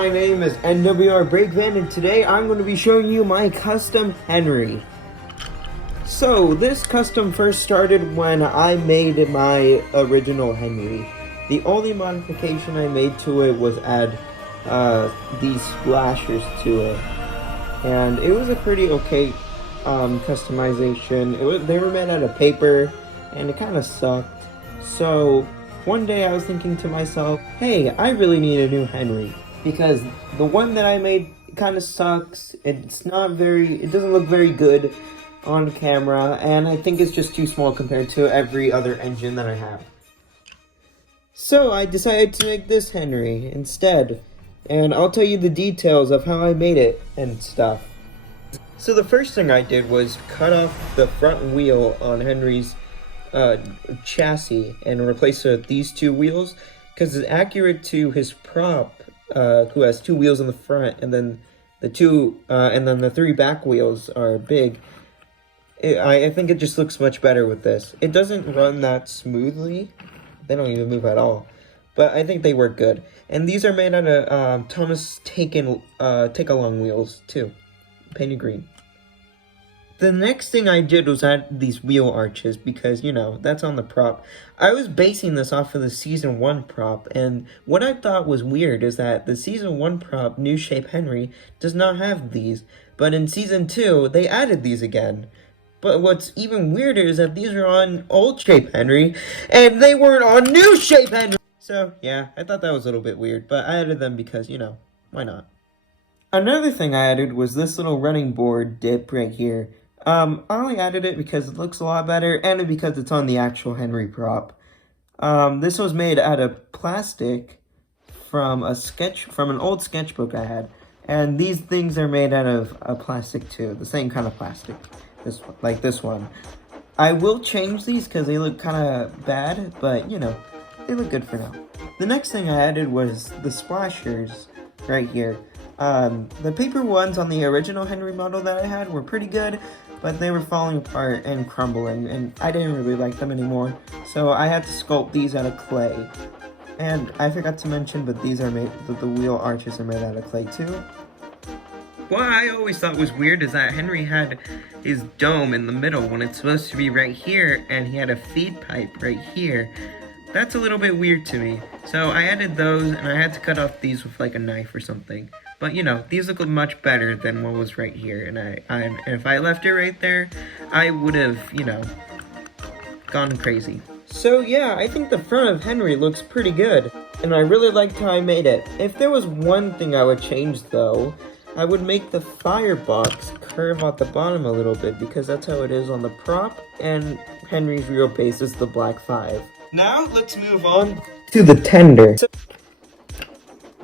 My name is NWR Breakvan, and today I'm going to be showing you my custom Henry. So, this custom first started when I made my original Henry. The only modification I made to it was add these splashers to it. And it was a pretty okay customization. They were made out of paper, and it kind of sucked. So, one day I was thinking to myself, hey, I really need a new Henry. Because the one that I made kind of sucks. It doesn't look very good on camera, and I think it's just too small compared to every other engine that I have. So I decided to make this Henry instead, and I'll tell you the details of how I made it and stuff. So the first thing I did was cut off the front wheel on Henry's chassis and replace it with these two wheels, because it's accurate to his prop, who has two wheels on the front, and then the three back wheels are big. I think it just looks much better with this. It doesn't run that smoothly. They don't even move at all. But I think they work good. And these are made out of Thomas take-along wheels, too. Painted green. The next thing I did was add these wheel arches because, you know, that's on the prop. I was basing this off of the Season 1 prop, and what I thought was weird is that the Season 1 prop, New Shape Henry, does not have these. But in Season 2, they added these again. But what's even weirder is that these are on Old Shape Henry, and they weren't on New Shape Henry! So, yeah, I thought that was a little bit weird, but I added them because, you know, why not? Another thing I added was this little running board dip right here. I only added it because it looks a lot better, and because it's on the actual Henry prop. This was made out of plastic from an old sketchbook I had. And these things are made out of plastic too, the same kind of plastic. Like this one. I will change these because they look kind of bad, but you know, they look good for now. The next thing I added was the splashers right here. The paper ones on the original Henry model that I had were pretty good, but they were falling apart and crumbling, and I didn't really like them anymore, so I had to sculpt these out of clay. And I forgot to mention, but these are made, the wheel arches are made out of clay too. What I always thought was weird is that Henry had his dome in the middle when it's supposed to be right here, and he had a feed pipe right here. That's a little bit weird to me. So I added those, and I had to cut off these with like a knife or something. But you know, these look much better than what was right here, and if I left it right there, I would have, you know, gone crazy. So yeah, I think the front of Henry looks pretty good, and I really liked how I made it. If there was one thing I would change though, I would make the firebox curve out the bottom a little bit, because that's how it is on the prop, and Henry's real base is the black 5. Now, let's move on to the tender.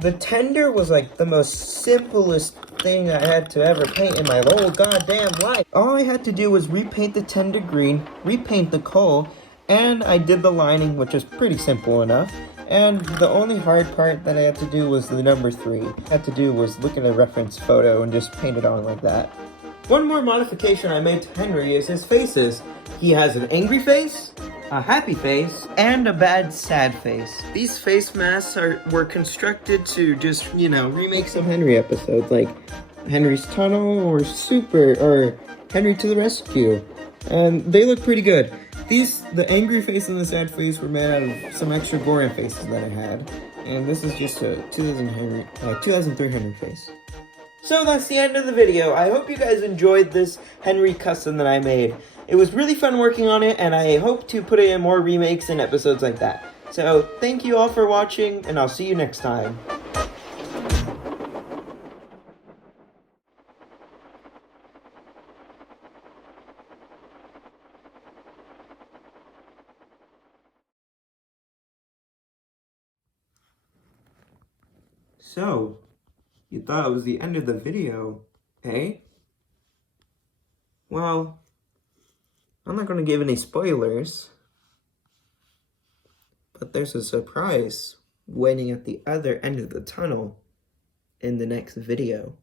The tender was like the most simplest thing I had to ever paint in my whole goddamn life. All I had to do was repaint the tender green, repaint the coal, and I did the lining, which is pretty simple enough. And the only hard part that I had to do was the number 3. I had to do was look at a reference photo and just paint it on like that. One more modification I made to Henry is his faces. He has an angry face, a happy face, and a bad, sad face. These face masks were constructed to just, you know, remake some Henry episodes, like Henry's Tunnel or Henry to the Rescue. And they look pretty good. The angry face and the sad face were made out of some extra Goran faces that I had. And this is just a 2003 Henry face. So that's the end of the video. I hope you guys enjoyed this Henry custom that I made. It was really fun working on it, and I hope to put it in more remakes and episodes like that. So thank you all for watching, and I'll see you next time. So, you thought it was the end of the video, eh? Well, I'm not going to give any spoilers, but there's a surprise waiting at the other end of the tunnel in the next video.